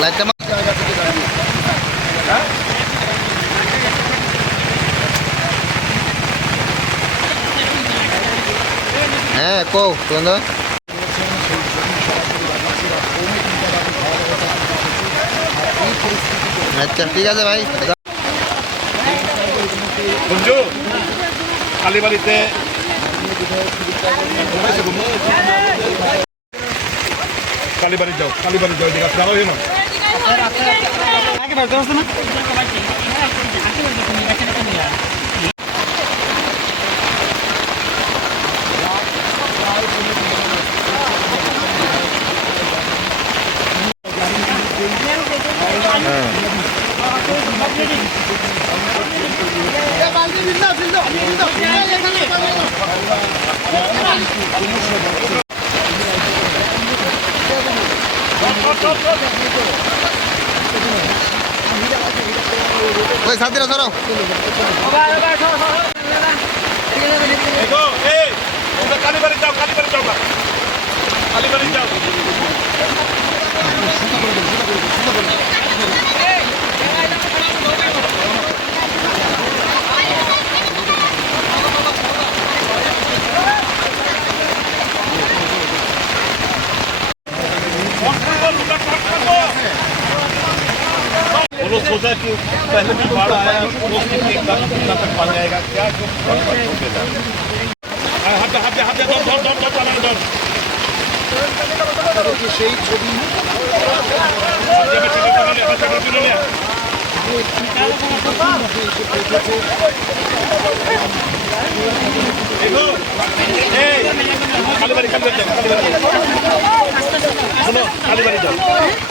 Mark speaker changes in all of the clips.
Speaker 1: মাস হ্যাঁ কো সুগন্ধ আচ্ছা ঠিক আছে ভাই।
Speaker 2: বন্ধু কালীবাড়িতে কালীবাড়ি যাও কালীবাড়ি যাও, এদিকে আসলে আরও হেন
Speaker 1: ওই সাথীরা সরাও
Speaker 2: এগো এই তোমরা কালীবাড়ি যাও কালীবাড়ি যাও কালীবাড়ি যাও। सोचा कि पहले भी बाढ़ आया वो कितने कम कितना तक पानी आएगा क्या जो हाथ हाथ हाथ दौड़ दौड़ दौड़ दौड़ पानी दौड़
Speaker 3: সেই ছবি
Speaker 2: কালীবাড়ি কালীবাড়ি যাও কালীবাড়ি শোনো কালীবাড়ি যাও।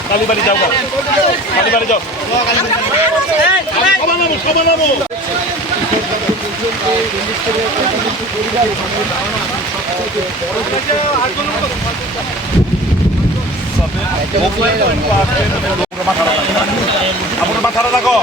Speaker 2: কালীবাড়ি যাও। কালীবাড়ি যাও। আপনার মাথাটা রাখো।